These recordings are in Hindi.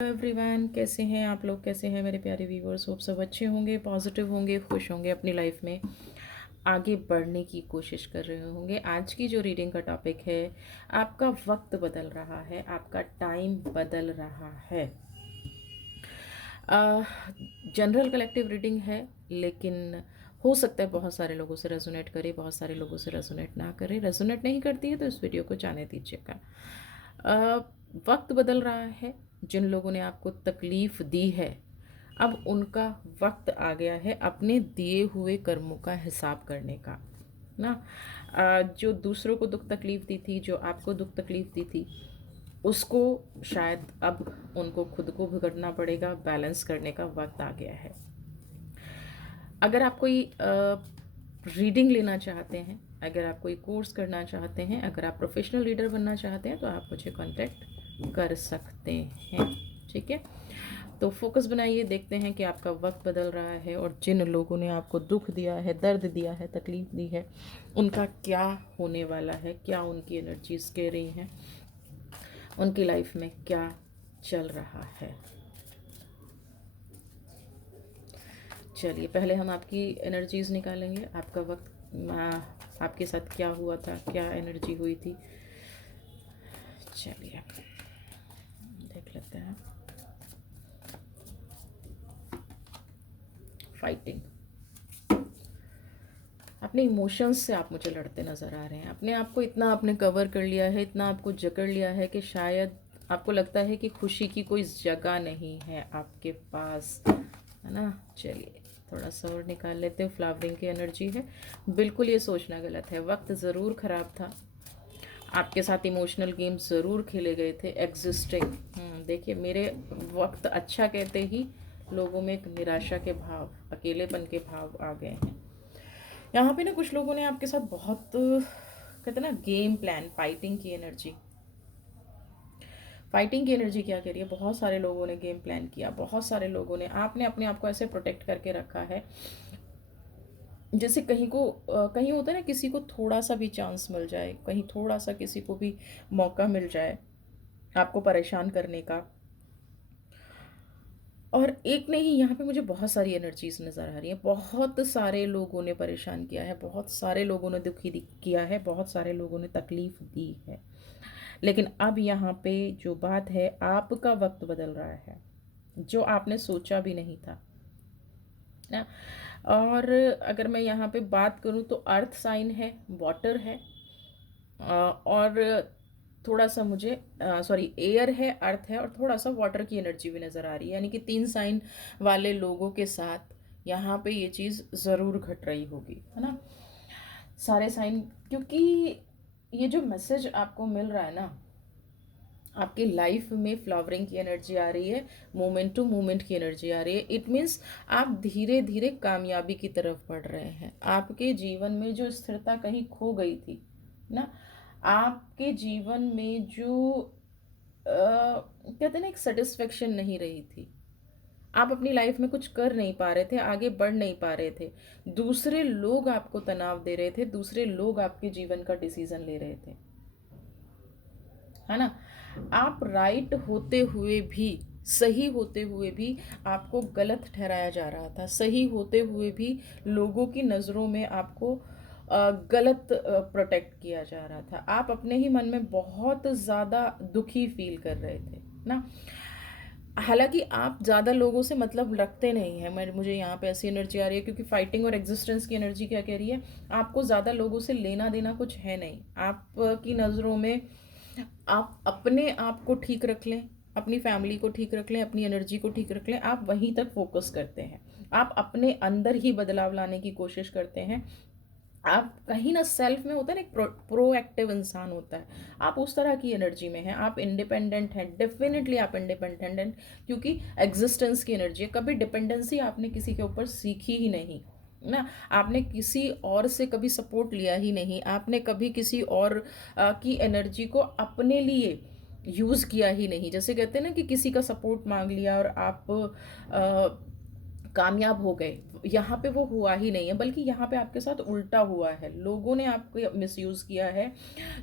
एवरीवन, कैसे हैं आप लोग? कैसे हैं मेरे प्यारे व्यूवर्स? होप सब अच्छे होंगे, पॉजिटिव होंगे, खुश होंगे, अपनी लाइफ में आगे बढ़ने की कोशिश कर रहे होंगे। आज की जो रीडिंग का टॉपिक है, आपका वक्त बदल रहा है, आपका टाइम बदल रहा है। जनरल कलेक्टिव रीडिंग है, लेकिन हो सकता है बहुत सारे लोगों से रेजोनेट करे, बहुत सारे लोगों से रेजोनेट ना करे। रेजोनेट नहीं करती है तो इस वीडियो को जाने दीजिएगा। वक्त बदल रहा है। जिन लोगों ने आपको तकलीफ़ दी है, अब उनका वक्त आ गया है अपने दिए हुए कर्मों का हिसाब करने का ना। जो दूसरों को दुख तकलीफ़ दी थी, जो आपको दुख तकलीफ़ दी थी, उसको शायद अब उनको खुद को भुगतना पड़ेगा। बैलेंस करने का वक्त आ गया है। अगर आप कोई रीडिंग लेना चाहते हैं, अगर आप कोई कोर्स करना चाहते हैं, अगर आप प्रोफेशनल लीडर बनना चाहते हैं, तो आप मुझे कांटेक्ट कर सकते हैं। ठीक है, तो फोकस बनाइए। देखते हैं कि आपका वक्त बदल रहा है और जिन लोगों ने आपको दुख दिया है, दर्द दिया है, तकलीफ़ दी है, उनका क्या होने वाला है, क्या उनकी एनर्जीज कह रही हैं, उनकी लाइफ में क्या चल रहा है। चलिए, पहले हम आपकी एनर्जीज़ निकालेंगे। आपका वक्त आपके साथ क्या हुआ था, क्या एनर्जी हुई थी। चलिए देख लेते हैं। फाइटिंग। अपने इमोशंस से आप मुझे लड़ते नज़र आ रहे हैं। अपने आप को इतना आपने कवर कर लिया है, इतना आपको जकड़ लिया है कि शायद आपको लगता है कि खुशी की कोई जगह नहीं है आपके पास, है ना। चलिए थोड़ा सा और निकाल लेते हैं। फ्लावरिंग की एनर्जी है। बिल्कुल ये सोचना गलत है। वक्त ज़रूर ख़राब था, आपके साथ इमोशनल गेम्स ज़रूर खेले गए थे। एग्जिस्टिंग, देखिए, मेरे वक्त अच्छा कहते ही लोगों में एक निराशा के भाव, अकेलेपन के भाव आ गए हैं। यहाँ पे ना कुछ लोगों ने आपके साथ बहुत, कहते ना, गेम प्लान, फाइटिंग की एनर्जी। फाइटिंग की एनर्जी क्या कह रही है? बहुत सारे लोगों ने गेम प्लान किया, बहुत सारे लोगों ने, आपने अपने आप को ऐसे प्रोटेक्ट करके रखा है जैसे कहीं होता है ना, किसी को थोड़ा सा भी चांस मिल जाए, कहीं थोड़ा सा किसी को भी मौका मिल जाए आपको परेशान करने का। और एक नहीं, यहाँ पे मुझे बहुत सारी एनर्जीज नज़र आ रही हैं। बहुत सारे लोगों ने परेशान किया है, बहुत सारे लोगों ने दुखी किया है, बहुत सारे लोगों ने तकलीफ़ दी है। लेकिन अब यहाँ पे जो बात है, आपका वक्त बदल रहा है, जो आपने सोचा भी नहीं था ना। और अगर मैं यहाँ पे बात करूँ तो अर्थ साइन है, वाटर है, और थोड़ा सा मुझे सॉरी, एयर है, अर्थ है, और थोड़ा सा वाटर की एनर्जी भी नज़र आ रही है। यानी कि 3 साइन वाले लोगों के साथ यहाँ पे ये चीज़ ज़रूर घट रही होगी, है ना। सारे साइन, क्योंकि ये जो मैसेज आपको मिल रहा है ना, आपकी लाइफ में फ्लावरिंग की एनर्जी आ रही है, मोमेंट टू मोमेंट की एनर्जी आ रही है। इट मीन्स आप धीरे धीरे कामयाबी की तरफ बढ़ रहे हैं। आपके जीवन में जो स्थिरता कहीं खो गई थी ना, आपके जीवन में जो कहते हैं ना, एक सेटिस्फेक्शन नहीं रही थी, आप अपनी लाइफ में कुछ कर नहीं पा रहे थे, आगे बढ़ नहीं पा रहे थे, दूसरे लोग आपको तनाव दे रहे थे, दूसरे लोग आपके जीवन का डिसीजन ले रहे थे, है ना। आप राइट होते हुए भी, सही होते हुए भी आपको गलत ठहराया जा रहा था। सही होते हुए भी लोगों की नज़रों में आपको गलत प्रोटेक्ट किया जा रहा था। आप अपने ही मन में बहुत ज़्यादा दुखी फील कर रहे थे ना। हालांकि आप ज़्यादा लोगों से मतलब रखते नहीं हैं। मुझे यहाँ पे ऐसी एनर्जी आ रही है, क्योंकि फाइटिंग और एग्जिस्टेंस की एनर्जी क्या कह रही है, आपको ज़्यादा लोगों से लेना देना कुछ है नहीं। आपकी नज़रों में आप अपने आप को ठीक रख लें, अपनी फैमिली को ठीक रख लें, अपनी एनर्जी को ठीक रख लें, आप वहीं तक फोकस करते हैं। आप अपने अंदर ही बदलाव लाने की कोशिश करते हैं। आप कहीं ना, सेल्फ में होता है ना, एक प्रोएक्टिव इंसान होता है, आप उस तरह की एनर्जी में हैं। आप इंडिपेंडेंट हैं, डेफिनेटली आप इंडिपेंडेंट हैं, क्योंकि एग्जिस्टेंस की एनर्जी है। कभी डिपेंडेंसी आपने किसी के ऊपर सीखी ही नहीं ना। आपने किसी और से कभी सपोर्ट लिया ही नहीं। आपने कभी किसी और की एनर्जी को अपने लिए यूज़ किया ही नहीं। जैसे कहते हैं ना कि किसी का सपोर्ट मांग लिया और आप कामयाब हो गए, यहाँ पे वो हुआ ही नहीं है, बल्कि यहाँ पे आपके साथ उल्टा हुआ है। लोगों ने आपको मिसयूज़ किया है।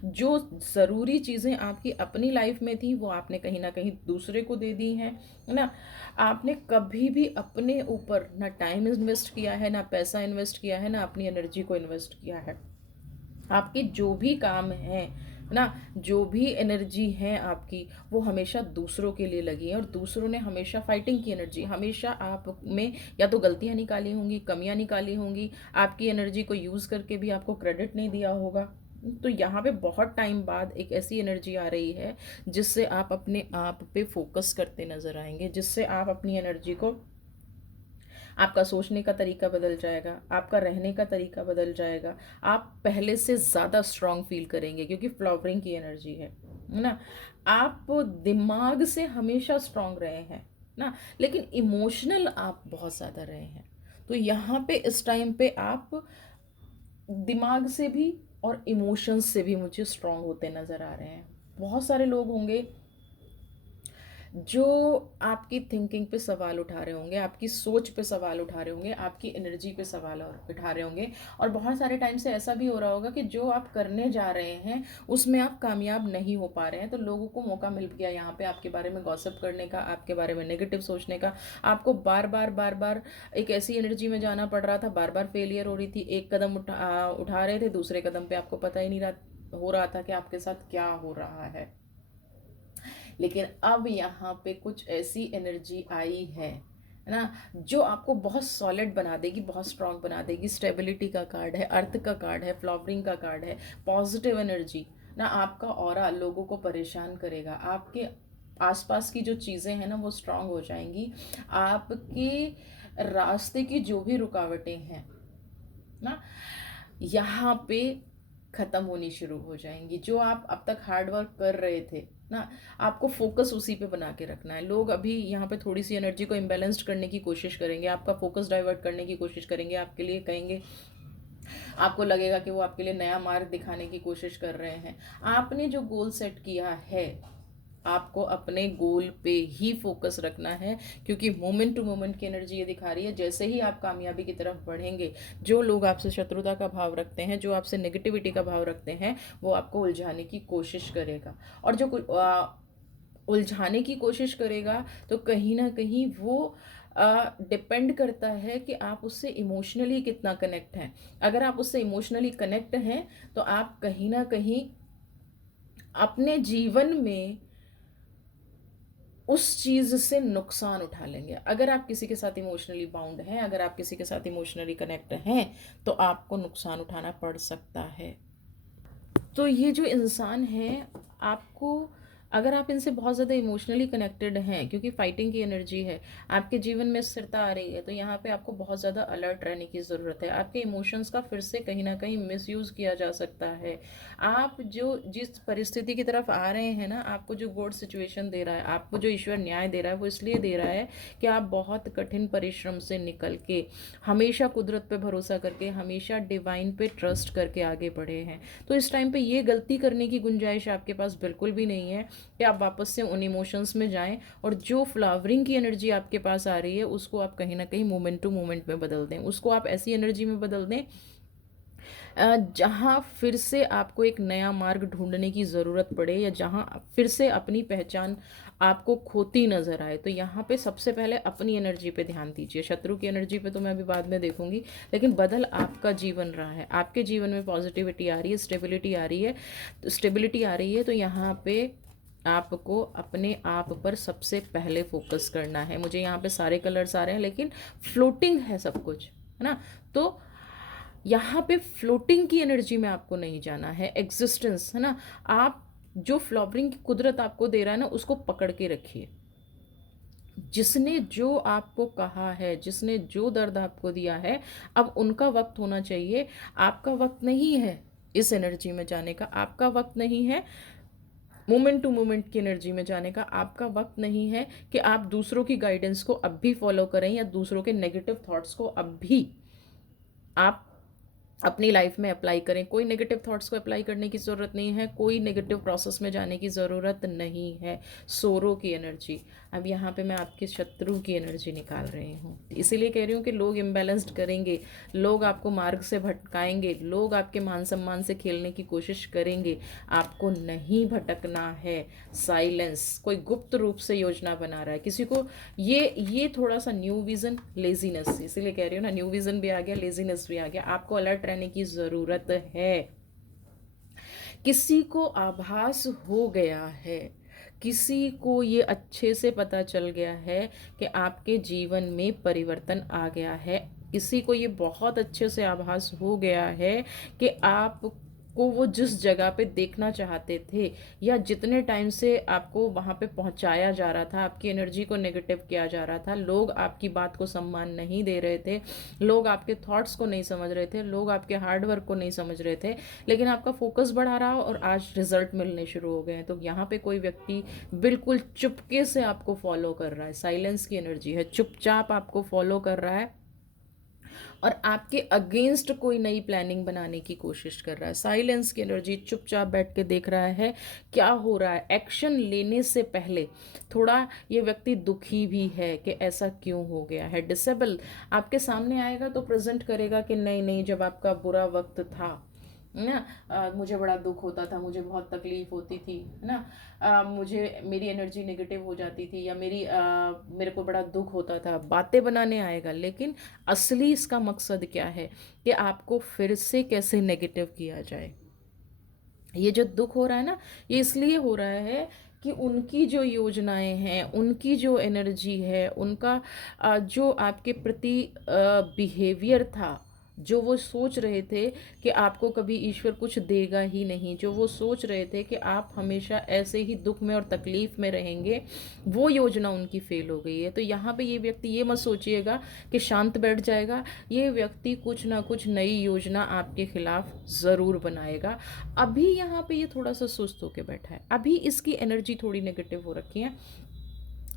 जो ज़रूरी चीज़ें आपकी अपनी लाइफ में थी वो आपने कहीं ना कहीं दूसरे को दे दी हैं, है ना। आपने कभी भी अपने ऊपर ना टाइम इन्वेस्ट किया है, ना पैसा इन्वेस्ट किया है, ना अपनी एनर्जी को इन्वेस्ट किया है। आपके जो भी काम हैं ना, जो भी एनर्जी है आपकी, वो हमेशा दूसरों के लिए लगी है, और दूसरों ने हमेशा फाइटिंग की एनर्जी, हमेशा आप में या तो गलतियां निकाली होंगी, कमियां निकाली होंगी, आपकी एनर्जी को यूज़ करके भी आपको क्रेडिट नहीं दिया होगा। तो यहाँ पे बहुत टाइम बाद एक ऐसी एनर्जी आ रही है जिससे आप अपने आप पे फोकस करते नज़र आएंगे, जिससे आप अपनी एनर्जी को, आपका सोचने का तरीका बदल जाएगा, आपका रहने का तरीका बदल जाएगा, आप पहले से ज़्यादा स्ट्रांग फील करेंगे, क्योंकि फ्लावरिंग की एनर्जी है ना। आप दिमाग से हमेशा स्ट्रांग रहे हैं ना, लेकिन इमोशनल आप बहुत ज़्यादा रहे हैं। तो यहाँ पे इस टाइम पे आप दिमाग से भी और इमोशंस से भी मुझे स्ट्रांग होते नज़र आ रहे हैं। बहुत सारे लोग होंगे जो आपकी थिंकिंग पे सवाल उठा रहे होंगे, आपकी सोच पे सवाल उठा रहे होंगे, आपकी एनर्जी पे सवाल और उठा रहे होंगे, और बहुत सारे टाइम से ऐसा भी हो रहा होगा कि जो आप करने जा रहे हैं उसमें आप कामयाब नहीं हो पा रहे हैं। तो लोगों को मौका मिल गया यहाँ पे आपके बारे में गॉसिप करने का, आपके बारे में नेगेटिव सोचने का। आपको बार बार एक ऐसी एनर्जी में जाना पड़ रहा था, बार बार फेलियर हो रही थी, एक कदम उठा रहे थे, दूसरे कदम पे आपको पता ही नहीं हो रहा था कि आपके साथ क्या हो रहा है। लेकिन अब यहाँ पे कुछ ऐसी एनर्जी आई है ना, जो आपको बहुत सॉलिड बना देगी, बहुत स्ट्रांग बना देगी। स्टेबिलिटी का कार्ड है, अर्थ का कार्ड है, फ्लॉवरिंग का कार्ड है, पॉजिटिव एनर्जी ना। आपका ऑरा लोगों को परेशान करेगा, आपके आसपास की जो चीज़ें हैं ना वो स्ट्रांग हो जाएंगी। आपके रास्ते की जो भी रुकावटें हैं ना, यहाँ पे ख़त्म होनी शुरू हो जाएंगी। जो आप अब तक हार्ड वर्क कर रहे थे ना, आपको फोकस उसी पे बना के रखना है। लोग अभी यहाँ पे थोड़ी सी एनर्जी को इम्बेलेंस्ड करने की कोशिश करेंगे, आपका फोकस डाइवर्ट करने की कोशिश करेंगे, आपके लिए कहेंगे, आपको लगेगा कि वो आपके लिए नया मार्ग दिखाने की कोशिश कर रहे हैं। आपने जो गोल सेट किया है, आपको अपने गोल पे ही फोकस रखना है, क्योंकि मोमेंट टू मोमेंट की एनर्जी ये दिखा रही है। जैसे ही आप कामयाबी की तरफ बढ़ेंगे, जो लोग आपसे शत्रुता का भाव रखते हैं, जो आपसे नेगेटिविटी का भाव रखते हैं, वो आपको उलझाने की कोशिश करेगा। और जो उलझाने की कोशिश करेगा, तो कहीं ना कहीं वो डिपेंड करता है कि आप उससे इमोशनली कितना कनेक्ट हैं। अगर आप उससे इमोशनली कनेक्ट हैं तो आप कहीं ना कहीं अपने जीवन में उस चीज़ से नुकसान उठा लेंगे। अगर आप किसी के साथ इमोशनली बाउंड हैं, अगर आप किसी के साथ इमोशनली कनेक्ट हैं, तो आपको नुकसान उठाना पड़ सकता है। तो ये जो इंसान है, आपको, अगर आप इनसे बहुत ज़्यादा इमोशनली कनेक्टेड हैं, क्योंकि फाइटिंग की एनर्जी है, आपके जीवन में स्थिरता आ रही है, तो यहाँ पे आपको बहुत ज़्यादा अलर्ट रहने की ज़रूरत है। आपके इमोशंस का फिर से कहीं ना कहीं मिसयूज़ किया जा सकता है। आप जो जिस परिस्थिति की तरफ आ रहे हैं ना, आपको जो गॉड सिचुएशन दे रहा है, आपको जो ईश्वर न्याय दे रहा है, वो इसलिए दे रहा है कि आप बहुत कठिन परिश्रम से निकल के, हमेशा कुदरत पे भरोसा करके, हमेशा डिवाइन पे ट्रस्ट करके आगे बढ़े हैं। तो इस टाइम पे ये गलती करने की गुंजाइश आपके पास बिल्कुल भी नहीं है कि आप वापस से उन इमोशंस में जाएं, और जो फ्लावरिंग की एनर्जी आपके पास आ रही है उसको आप कहीं ना कहीं मोमेंट टू मोमेंट में बदल दें, उसको आप ऐसी एनर्जी में बदल दें जहाँ फिर से आपको एक नया मार्ग ढूंढने की ज़रूरत पड़े, या जहाँ फिर से अपनी पहचान आपको खोती नज़र आए। तो यहाँ पे सबसे पहले अपनी एनर्जी पे ध्यान दीजिए। शत्रु की एनर्जी पे तो मैं अभी बाद में देखूंगी, लेकिन बदल आपका जीवन रहा है, आपके जीवन में पॉजिटिविटी आ रही है, स्टेबिलिटी आ रही है। तो स्टेबिलिटी आ रही है, तो यहाँ पे आपको अपने आप पर सबसे पहले फोकस करना है। मुझे यहाँ पे सारे कलर्स आ रहे हैं, लेकिन फ्लोटिंग है सब कुछ, है ना। तो यहाँ पे फ्लोटिंग की एनर्जी में आपको नहीं जाना है, एग्जिस्टेंस, है ना। आप जो फ्लॉवरिंग की कुदरत आपको दे रहा है ना, उसको पकड़ के रखिए। जिसने जो आपको कहा है, जिसने जो दर्द आपको दिया है, अब उनका वक्त होना चाहिए। आपका वक्त नहीं है इस एनर्जी में जाने का, आपका वक्त नहीं है मोमेंट टू मोमेंट की एनर्जी में जाने का, आपका वक्त नहीं है कि आप दूसरों की गाइडेंस को अब भी फॉलो करें, या दूसरों के नेगेटिव थॉट्स को अब भी आप अपनी लाइफ में अप्लाई करें। कोई नेगेटिव थॉट्स को अप्लाई करने की ज़रूरत नहीं है, कोई नेगेटिव प्रोसेस में जाने की ज़रूरत नहीं है। सोरो की एनर्जी, अब यहाँ पे मैं आपके शत्रु की एनर्जी निकाल रही हूँ, इसीलिए कह रही हूँ कि लोग इम्बैलेंस्ड करेंगे, लोग आपको मार्ग से भटकाएंगे, लोग आपके मान सम्मान से खेलने की कोशिश करेंगे। आपको नहीं भटकना है। साइलेंस, कोई गुप्त रूप से योजना बना रहा है किसी को, ये थोड़ा सा न्यू विजन, लेजीनेस, इसीलिए कह रही हूँ ना, न्यू विजन भी आ गया, लेजीनेस भी आ गया। आपको अलर्ट रहने की ज़रूरत है। किसी को आभास हो गया है, किसी को ये अच्छे से पता चल गया है कि आपके जीवन में परिवर्तन आ गया है। किसी को ये बहुत अच्छे से आभास हो गया है कि आप को वो जिस जगह पे देखना चाहते थे, या जितने टाइम से आपको वहाँ पे पहुँचाया जा रहा था, आपकी एनर्जी को नेगेटिव किया जा रहा था, लोग आपकी बात को सम्मान नहीं दे रहे थे, लोग आपके थॉट्स को नहीं समझ रहे थे, लोग आपके हार्ड वर्क को नहीं समझ रहे थे, लेकिन आपका फोकस बढ़ा रहा और आज रिजल्ट मिलने शुरू हो गए हैं। तो यहाँ पे कोई व्यक्ति बिल्कुल चुपके से आपको फॉलो कर रहा है, साइलेंस की एनर्जी है, चुपचाप आपको फॉलो कर रहा है और आपके अगेंस्ट कोई नई प्लानिंग बनाने की कोशिश कर रहा है। साइलेंस की एनर्जी, चुपचाप बैठ के देख रहा है क्या हो रहा है। एक्शन लेने से पहले थोड़ा ये व्यक्ति दुखी भी है कि ऐसा क्यों हो गया है। डिसेबल आपके सामने आएगा तो प्रेजेंट करेगा कि नहीं नहीं, जब आपका बुरा वक्त था ना, मुझे बड़ा दुख होता था, मुझे बहुत तकलीफ होती थी, है ना, मुझे मेरी एनर्जी नेगेटिव हो जाती थी, या मेरे को बड़ा दुख होता था, बातें बनाने आएगा। लेकिन असली इसका मकसद क्या है कि आपको फिर से कैसे नेगेटिव किया जाए। ये जो दुख हो रहा है ना, ये इसलिए हो रहा है कि उनकी जो योजनाएं हैं, उनकी जो एनर्जी है, उनका जो आपके प्रति बिहेवियर था, जो वो सोच रहे थे कि आपको कभी ईश्वर कुछ देगा ही नहीं, जो वो सोच रहे थे कि आप हमेशा ऐसे ही दुख में और तकलीफ में रहेंगे, वो योजना उनकी फेल हो गई है। तो यहाँ पे ये व्यक्ति ये मत सोचिएगा कि शांत बैठ जाएगा, ये व्यक्ति कुछ ना कुछ नई योजना आपके खिलाफ ज़रूर बनाएगा। अभी यहाँ पे ये थोड़ा सा सुस्त होके बैठा है, अभी इसकी एनर्जी थोड़ी नेगेटिव हो रखी है,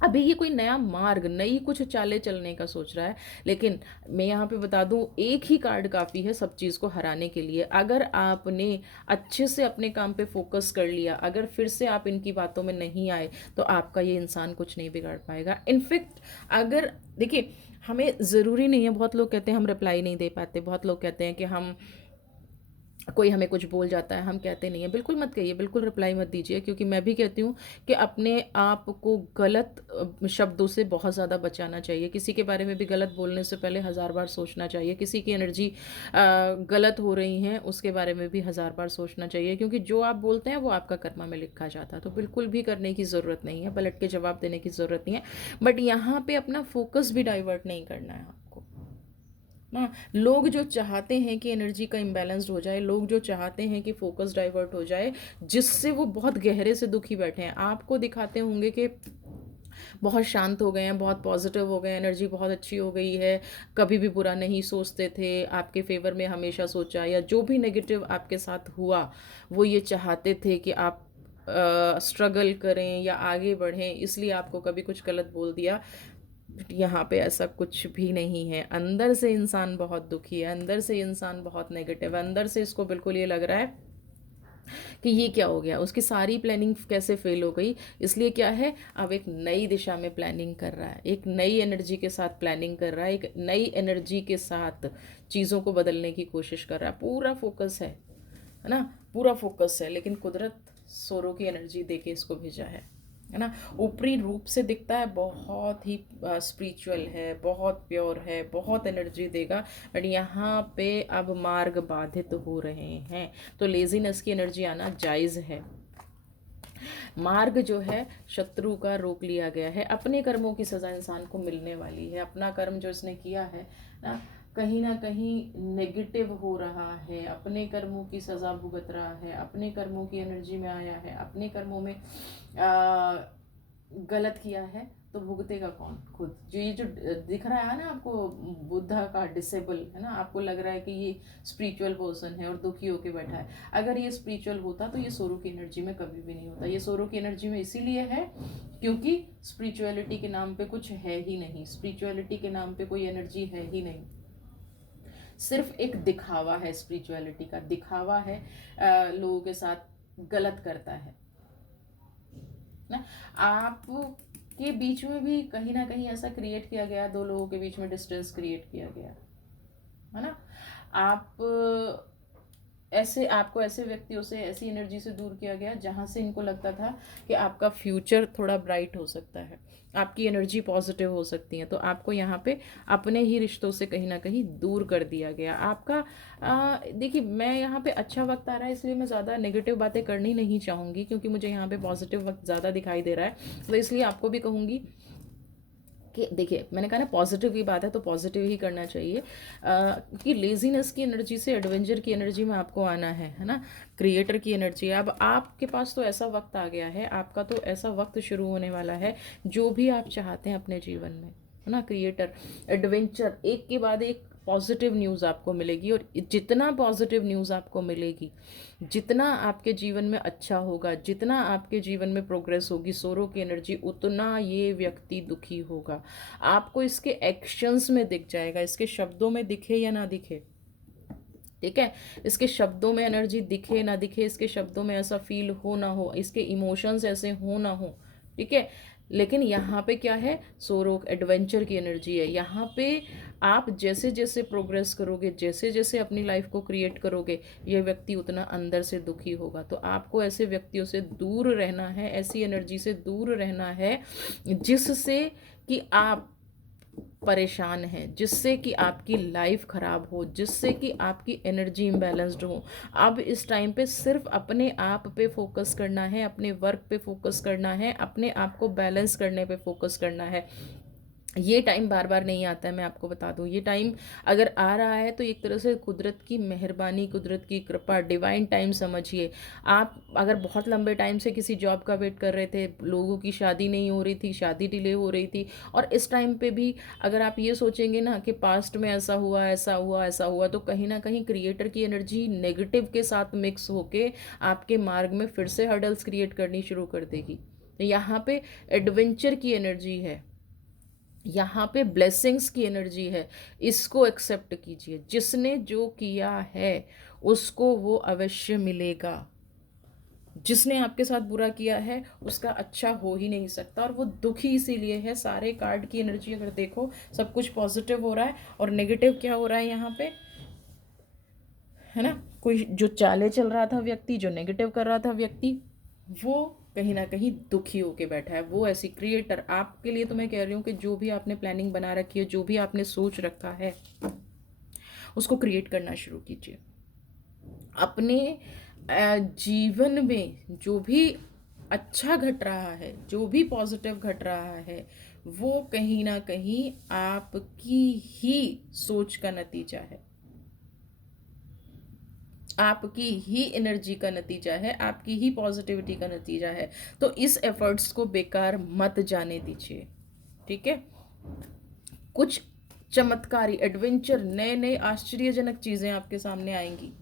अभी ये कोई नया मार्ग, नई कुछ चालें चलने का सोच रहा है। लेकिन मैं यहाँ पे बता दूँ, एक ही कार्ड काफ़ी है सब चीज़ को हराने के लिए। अगर आपने अच्छे से अपने काम पे फोकस कर लिया, अगर फिर से आप इनकी बातों में नहीं आए, तो आपका ये इंसान कुछ नहीं बिगाड़ पाएगा। इनफैक्ट अगर देखिए, हमें ज़रूरी नहीं है, बहुत लोग कहते हैं हम रिप्लाई नहीं दे पाते, बहुत लोग कहते हैं कि हम, कोई हमें कुछ बोल जाता है हम कहते नहीं है। बिल्कुल मत कहिए, बिल्कुल रिप्लाई मत दीजिए, क्योंकि मैं भी कहती हूँ कि अपने आप को गलत शब्दों से बहुत ज़्यादा बचाना चाहिए। किसी के बारे में भी गलत बोलने से पहले 1000 बार सोचना चाहिए। किसी की एनर्जी गलत हो रही हैं उसके बारे में भी 1000 बार सोचना चाहिए, क्योंकि जो आप बोलते हैं वो आपका कर्मा में लिखा जाता है। तो बिल्कुल भी करने की ज़रूरत नहीं है, पलट के जवाब देने की ज़रूरत नहीं है। बट यहाँ पर अपना फोकस भी डाइवर्ट नहीं करना है आपको ना। लोग जो चाहते हैं कि एनर्जी का इम्बैलेंस्ड हो जाए, लोग जो चाहते हैं कि फोकस डाइवर्ट हो जाए, जिससे वो बहुत गहरे से दुखी बैठे हैं, आपको दिखाते होंगे कि बहुत शांत हो गए हैं, बहुत पॉजिटिव हो गए हैं, एनर्जी बहुत अच्छी हो गई है, कभी भी बुरा नहीं सोचते थे, आपके फेवर में हमेशा सोचा, या जो भी नेगेटिव आपके साथ हुआ वो ये चाहते थे कि आप स्ट्रगल करें या आगे बढ़ें, इसलिए आपको कभी कुछ गलत बोल दिया। यहाँ पे ऐसा कुछ भी नहीं है। अंदर से इंसान बहुत दुखी है, अंदर से इंसान बहुत नेगेटिव है, अंदर से इसको बिल्कुल ये लग रहा है कि ये क्या हो गया, उसकी सारी प्लानिंग कैसे फेल हो गई। इसलिए क्या है, अब एक नई दिशा में प्लानिंग कर रहा है, एक नई एनर्जी के साथ प्लानिंग कर रहा है, एक नई एनर्जी के साथ चीज़ों को बदलने की कोशिश कर रहा है। पूरा फोकस है ना, पूरा फोकस है। लेकिन कुदरत सोरो की एनर्जी दे के इसको भेजा है ना। ऊपरी रूप से दिखता है बहुत ही स्पिरिचुअल है, बहुत प्योर है, बहुत एनर्जी देगा, बट यहाँ पे अब मार्ग बाधित हो रहे हैं, तो लेजीनेस की एनर्जी आना जायज़ है। मार्ग जो है शत्रु का रोक लिया गया है। अपने कर्मों की सज़ा इंसान को मिलने वाली है। अपना कर्म जो इसने किया है ना कहीं नेगेटिव हो रहा है, अपने कर्मों की सज़ा भुगत रहा है, अपने कर्मों की एनर्जी में आया है, अपने कर्मों में गलत किया है, तो भुगतेगा कौन? खुद। जो ये जो दिख रहा है ना आपको, बुद्धा का डिसेबल है ना, आपको लग रहा है कि ये स्पिरिचुअल पर्सन है और दुखी होके बैठा है। अगर ये स्पिरिचुअल होता तो ये सोरो की एनर्जी में कभी भी नहीं होता। ये सोरो की एनर्जी में इसीलिए है क्योंकि स्पिरिचुअलिटी के नाम पे कुछ है ही नहीं, स्पिरिचुअलिटी के नाम पे कोई एनर्जी है ही नहीं। सिर्फ एक दिखावा है, स्पिरिचुअलिटी का दिखावा है, लोगों के साथ गलत करता है ना। आप के बीच में भी कहीं ना कहीं ऐसा क्रिएट किया गया, दो लोगों के बीच में डिस्टेंस क्रिएट किया गया, है ना। आप ऐसे आपको ऐसे व्यक्तियों से, ऐसी एनर्जी से दूर किया गया जहाँ से इनको लगता था कि आपका फ्यूचर थोड़ा ब्राइट हो सकता है, आपकी एनर्जी पॉजिटिव हो सकती है, तो आपको यहाँ पे अपने ही रिश्तों से कहीं ना कहीं दूर कर दिया गया आपका। देखिए, मैं यहाँ पे अच्छा वक्त आ रहा है इसलिए मैं ज़्यादा नेगेटिव बातें करनी नहीं चाहूँगी, क्योंकि मुझे यहाँ पे पॉजिटिव वक्त ज़्यादा दिखाई दे रहा है, तो इसलिए आपको भी कहूँगी कि देखिए, मैंने कहा ना पॉजिटिव की बात है तो पॉजिटिव ही करना चाहिए, कि लेजीनेस की एनर्जी से एडवेंचर की एनर्जी में आपको आना है ना, क्रिएटर की एनर्जी। अब आपके पास तो ऐसा वक्त आ गया है, आपका तो ऐसा वक्त शुरू होने वाला है, जो भी आप चाहते हैं अपने जीवन में, है ना, क्रिएटर, एडवेंचर, एक के बाद एक पॉजिटिव न्यूज़ आपको मिलेगी, और जितना पॉजिटिव न्यूज़ आपको मिलेगी, जितना आपके जीवन में अच्छा होगा, जितना आपके जीवन में प्रोग्रेस होगी, सोरो की एनर्जी, उतना ये व्यक्ति दुखी होगा। आपको इसके एक्शंस में दिख जाएगा, इसके शब्दों में दिखे या ना दिखे, ठीक है, इसके शब्दों में एनर्जी दिखे ना दिखे, इसके शब्दों में ऐसा फील हो ना हो, इसके इमोशंस ऐसे हो ना हो, ठीक है, लेकिन यहाँ पे क्या है, सोरो एडवेंचर की एनर्जी है। यहाँ पे आप जैसे जैसे प्रोग्रेस करोगे, जैसे जैसे अपनी लाइफ को क्रिएट करोगे, ये व्यक्ति उतना अंदर से दुखी होगा। तो आपको ऐसे व्यक्तियों से दूर रहना है, ऐसी एनर्जी से दूर रहना है जिससे कि आप परेशान हैं, जिससे कि आपकी लाइफ ख़राब हो, जिससे कि आपकी एनर्जी इम्बैलेंस्ड हो। अब इस टाइम पे सिर्फ अपने आप पे फोकस करना है, अपने वर्क पे फोकस करना है, अपने आप को बैलेंस करने पे फोकस करना है। ये टाइम बार बार नहीं आता है, मैं आपको बता दूं, ये टाइम अगर आ रहा है तो एक तरह से कुदरत की मेहरबानी, कुदरत की कृपा, डिवाइन टाइम समझिए। आप अगर बहुत लंबे टाइम से किसी जॉब का वेट कर रहे थे, लोगों की शादी नहीं हो रही थी, शादी डिले हो रही थी, और इस टाइम पे भी अगर आप ये सोचेंगे ना कि पास्ट में ऐसा हुआ, ऐसा हुआ, ऐसा हुआ, तो कहीं ना कहीं क्रिएटर की एनर्जी नेगेटिव के साथ मिक्स होके आपके मार्ग में फिर से हर्डल्स क्रिएट करनी शुरू कर देगी। यहाँ पे एडवेंचर की एनर्जी है, यहाँ पे ब्लेसिंग्स की एनर्जी है, इसको एक्सेप्ट कीजिए। जिसने जो किया है उसको वो अवश्य मिलेगा, जिसने आपके साथ बुरा किया है उसका अच्छा हो ही नहीं सकता, और वो दुखी इसीलिए है। सारे कार्ड की एनर्जी अगर देखो, सब कुछ पॉजिटिव हो रहा है, और नेगेटिव क्या हो रहा है यहाँ पे, है ना, कोई जो चाले चल रहा था व्यक्ति, जो नेगेटिव कर रहा था व्यक्ति, वो कहीं ना कहीं दुखी होके बैठा है। वो ऐसी क्रिएटर आपके लिए, तो मैं कह रही हूँ कि जो भी आपने प्लानिंग बना रखी है, जो भी आपने सोच रखा है, उसको क्रिएट करना शुरू कीजिए। अपने जीवन में जो भी अच्छा घट रहा है, जो भी पॉजिटिव घट रहा है, वो कहीं ना कहीं आपकी ही सोच का नतीजा है, आपकी ही एनर्जी का नतीजा है, आपकी ही पॉजिटिविटी का नतीजा है। तो इस एफर्ट्स को बेकार मत जाने दीजिए, ठीक है। कुछ चमत्कारी एडवेंचर, नए नए आश्चर्यजनक चीज़ें आपके सामने आएंगी।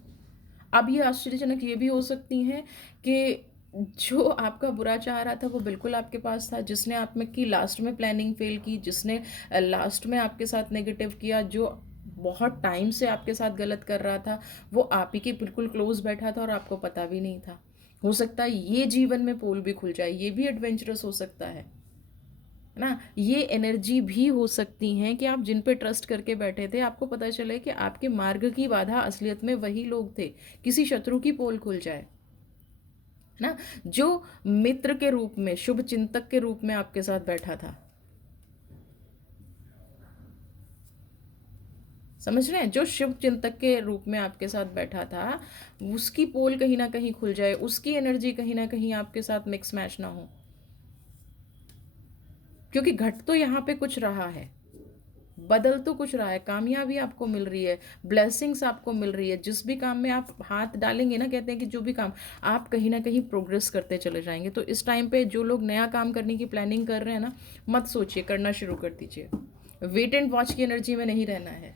अब ये आश्चर्यजनक ये भी हो सकती हैं कि जो आपका बुरा चाह रहा था वो बिल्कुल आपके पास था, जिसने आप में की लास्ट में प्लानिंग फेल की, जिसने लास्ट में आपके साथ नेगेटिव किया, जो बहुत टाइम से आपके साथ गलत कर रहा था, वो आप ही के बिल्कुल क्लोज बैठा था और आपको पता भी नहीं था। हो सकता है ये जीवन में पोल भी खुल जाए, ये भी एडवेंचरस हो सकता है ना। ये एनर्जी भी हो सकती हैं कि आप जिन पे ट्रस्ट करके बैठे थे, आपको पता चले कि आपके मार्ग की बाधा असलियत में वही लोग थे, किसी शत्रु की पोल खुल जाए ना, जो मित्र के रूप में, शुभ चिंतक के रूप में आपके साथ बैठा था। समझ रहे हैं, जो शुभ चिंतक के रूप में आपके साथ बैठा था, उसकी पोल कहीं ना कहीं खुल जाए, उसकी एनर्जी कहीं ना कहीं आपके साथ मिक्स मैच ना हो, क्योंकि घट तो यहाँ पे कुछ रहा है, बदल तो कुछ रहा है, कामयाबी आपको मिल रही है, ब्लेसिंग्स आपको मिल रही है। जिस भी काम में आप हाथ डालेंगे ना, कहते हैं कि जो भी काम आप कहीं ना कहीं प्रोग्रेस करते चले जाएंगे। तो इस टाइम पे जो लोग नया काम करने की प्लानिंग कर रहे हैं ना, मत सोचिए, करना शुरू कर दीजिए। वेट एंड वॉच की एनर्जी में नहीं रहना है,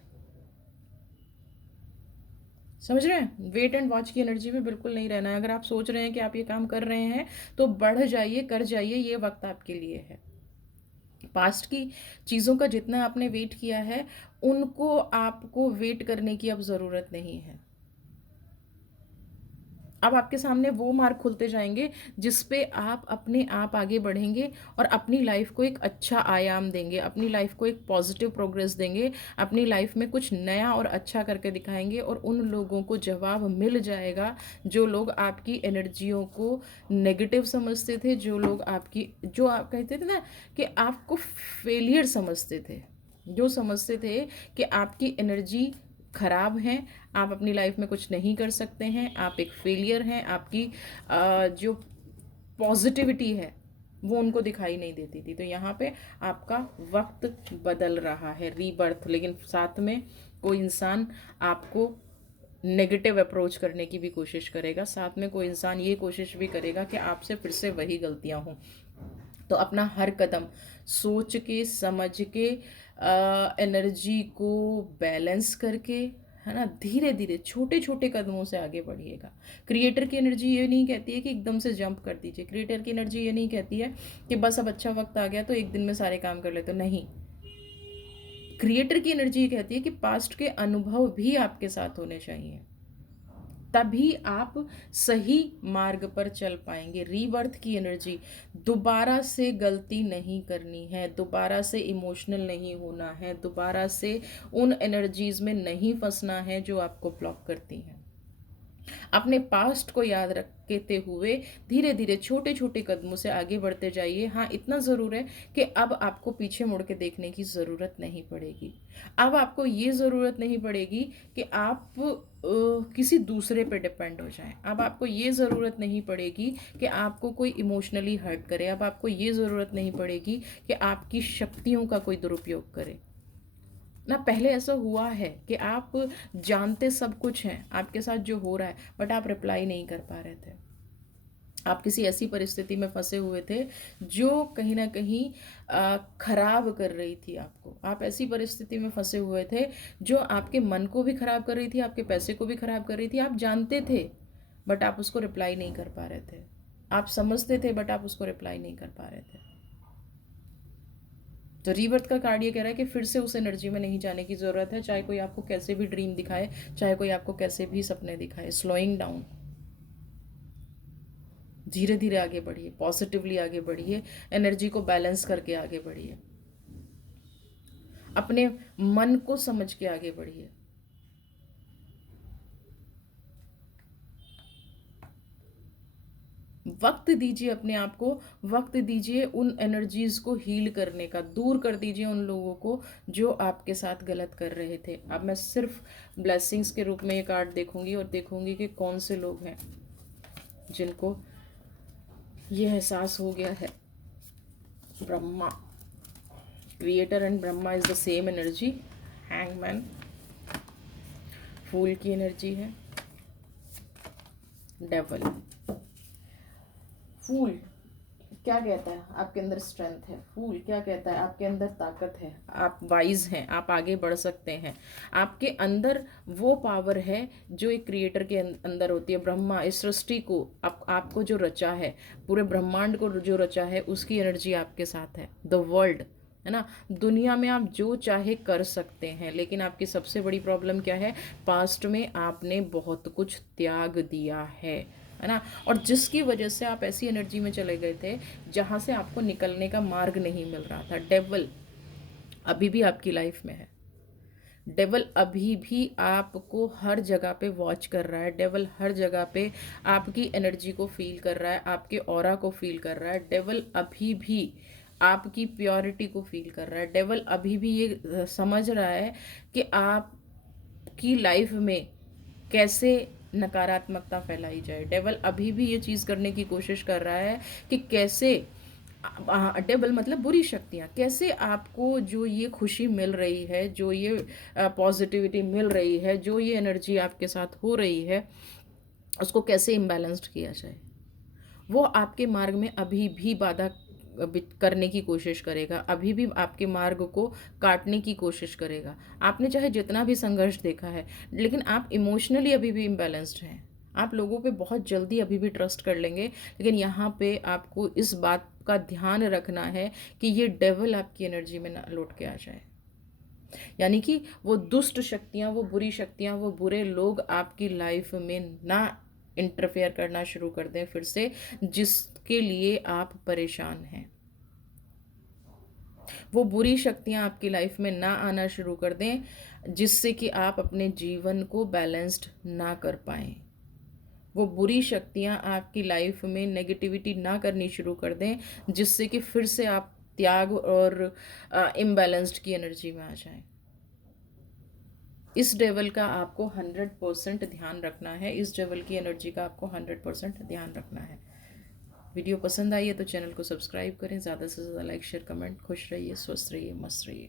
समझ रहे हैं, वेट एंड वॉच की एनर्जी में बिल्कुल नहीं रहना है। अगर आप सोच रहे हैं कि आप ये काम कर रहे हैं तो बढ़ जाइए, कर जाइए, ये वक्त आपके लिए है। पास्ट की चीज़ों का जितना आपने वेट किया है, उनको आपको वेट करने की अब ज़रूरत नहीं है। अब आपके सामने वो मार्ग खुलते जाएंगे जिस पे आप अपने आप आगे बढ़ेंगे और अपनी लाइफ को एक अच्छा आयाम देंगे, अपनी लाइफ को एक पॉजिटिव प्रोग्रेस देंगे, अपनी लाइफ में कुछ नया और अच्छा करके दिखाएंगे। और उन लोगों को जवाब मिल जाएगा जो लोग आपकी एनर्जियों को नेगेटिव समझते थे, जो लोग आपकी, जो आप कहते थे ना कि आपको फेलियर समझते थे, जो समझते थे कि आपकी एनर्जी खराब हैं, आप अपनी लाइफ में कुछ नहीं कर सकते हैं, आप एक फेलियर हैं, आपकी जो पॉजिटिविटी है वो उनको दिखाई नहीं देती थी। तो यहाँ पे आपका वक्त बदल रहा है, रीबर्थ। लेकिन साथ में कोई इंसान आपको नेगेटिव अप्रोच करने की भी कोशिश करेगा, साथ में कोई इंसान ये कोशिश भी करेगा कि आपसे फिर से वही गलतियाँ हों। तो अपना हर कदम सोच के समझ के एनर्जी को बैलेंस करके, है ना, धीरे धीरे छोटे छोटे कदमों से आगे बढ़िएगा। क्रिएटर की एनर्जी ये नहीं कहती है कि एकदम से जंप कर दीजिए। क्रिएटर की एनर्जी ये नहीं कहती है कि बस अब अच्छा वक्त आ गया तो एक दिन में सारे काम कर लेते, नहीं। क्रिएटर की एनर्जी ये कहती है कि पास्ट के अनुभव भी आपके साथ होने चाहिए, तभी आप सही मार्ग पर चल पाएंगे। रीबर्थ की एनर्जी, दोबारा से गलती नहीं करनी है, दोबारा से इमोशनल नहीं होना है, दोबारा से उन एनर्जीज में नहीं फंसना है जो आपको ब्लॉक करती हैं। अपने पास्ट को याद रखते हुए धीरे धीरे छोटे छोटे कदमों से आगे बढ़ते जाइए। हाँ, इतना ज़रूर है कि अब आपको पीछे मुड़ के देखने की ज़रूरत नहीं पड़ेगी। अब आपको ये ज़रूरत नहीं पड़ेगी कि आप किसी दूसरे पे डिपेंड हो जाएं। अब आपको ये ज़रूरत नहीं पड़ेगी कि आपको कोई इमोशनली हर्ट करे। अब आपको ये ज़रूरत नहीं पड़ेगी कि आपकी शक्तियों का कोई दुरुपयोग करे ना। पहले ऐसा हुआ है कि आप जानते सब कुछ हैं आपके साथ जो हो रहा है, बट आप रिप्लाई नहीं कर पा रहे थे। आप किसी ऐसी परिस्थिति में फंसे हुए थे जो कहीं ना कहीं खराब कर रही थी आपको। आप ऐसी परिस्थिति में फंसे हुए थे जो आपके मन को भी खराब कर रही थी, आपके पैसे को भी खराब कर रही थी। आप जानते थे बट आप उसको रिप्लाई नहीं कर पा रहे थे। आप समझते थे बट आप उसको रिप्लाई नहीं कर पा रहे थे। तो रीबर्थ का कार्ड ये कह रहा है कि फिर से उस एनर्जी में नहीं जाने की ज़रूरत है, चाहे कोई आपको कैसे भी ड्रीम दिखाए, चाहे कोई आपको कैसे भी सपने दिखाए। स्लोइंग डाउन, धीरे धीरे आगे बढ़िए, पॉजिटिवली आगे बढ़िए, एनर्जी को बैलेंस करके आगे बढ़िए, अपने मन को समझ के आगे बढ़िए। वक्त दीजिए अपने आप को, वक्त दीजिए उन एनर्जीज को हील करने का, दूर कर दीजिए उन लोगों को जो आपके साथ गलत कर रहे थे। अब मैं सिर्फ ब्लेसिंग्स के रूप में ये कार्ड देखूंगी और देखूंगी कि कौन से लोग हैं जिनको ये एहसास हो गया है। Brahma, creator and Brahma is the same energy. Hangman, फूल की एनर्जी है। डेवल, फूल क्या कहता है आपके अंदर स्ट्रेंथ है। फूल क्या कहता है आपके अंदर ताकत है, आप वाइज हैं, आप आगे बढ़ सकते हैं। आपके अंदर वो पावर है जो एक क्रिएटर के अंदर होती है। ब्रह्मा, इस सृष्टि को आपको जो रचा है, पूरे ब्रह्मांड को जो रचा है, उसकी एनर्जी आपके साथ है। द वर्ल्ड, है ना, दुनिया में आप जो चाहे कर सकते हैं, लेकिन आपकी सबसे बड़ी प्रॉब्लम क्या है? पास्ट में आपने बहुत कुछ त्याग दिया है ना, और जिसकी वजह से आप ऐसी एनर्जी में चले गए थे जहाँ से आपको निकलने का मार्ग नहीं मिल रहा था। डेवल अभी भी आपकी लाइफ में है। डेवल अभी भी आपको हर जगह पे वॉच कर रहा है। डेवल हर जगह पे आपकी एनर्जी को फील कर रहा है, आपके ऑरा को फील कर रहा है। डेवल अभी भी आपकी प्योरिटी को फील कर रहा है। डेवल अभी भी ये समझ रहा है कि आपकी लाइफ में कैसे नकारात्मकता फैलाई जाए। डेवल अभी भी ये चीज़ करने की कोशिश कर रहा है कि कैसे, डेवल मतलब बुरी शक्तियाँ, कैसे आपको जो ये खुशी मिल रही है, जो ये पॉजिटिविटी मिल रही है, जो ये एनर्जी आपके साथ हो रही है, उसको कैसे इम्बैलेंस्ड किया जाए। वो आपके मार्ग में अभी भी बाधा करने की कोशिश करेगा, अभी भी आपके मार्ग को काटने की कोशिश करेगा। आपने चाहे जितना भी संघर्ष देखा है, लेकिन आप इमोशनली अभी भी इम्बैलेंस्ड हैं। आप लोगों पे बहुत जल्दी अभी भी ट्रस्ट कर लेंगे, लेकिन यहाँ पे आपको इस बात का ध्यान रखना है कि ये डेवल आपकी एनर्जी में ना लौट के आ जाए। यानी कि वो दुष्ट शक्तियाँ, वो बुरी शक्तियाँ, वो बुरे लोग आपकी लाइफ में ना इंटरफेयर करना शुरू कर दें फिर से, जिसके लिए आप परेशान हैं। वो बुरी शक्तियाँ आपकी लाइफ में ना आना शुरू कर दें, जिससे कि आप अपने जीवन को बैलेंस्ड ना कर पाएँ। वो बुरी शक्तियाँ आपकी लाइफ में नेगेटिविटी ना करनी शुरू कर दें, जिससे कि फिर से आप त्याग और इम्बैलेंस्ड की एनर्जी में आ जाएँ। इस डेवल का आपको 100% ध्यान रखना है, इस डेवल की एनर्जी का आपको 100% ध्यान रखना है। वीडियो पसंद आई है तो चैनल को सब्सक्राइब करें, ज़्यादा से ज़्यादा लाइक शेयर कमेंट। खुश रहिए, स्वस्थ रहिए, मस्त रहिए।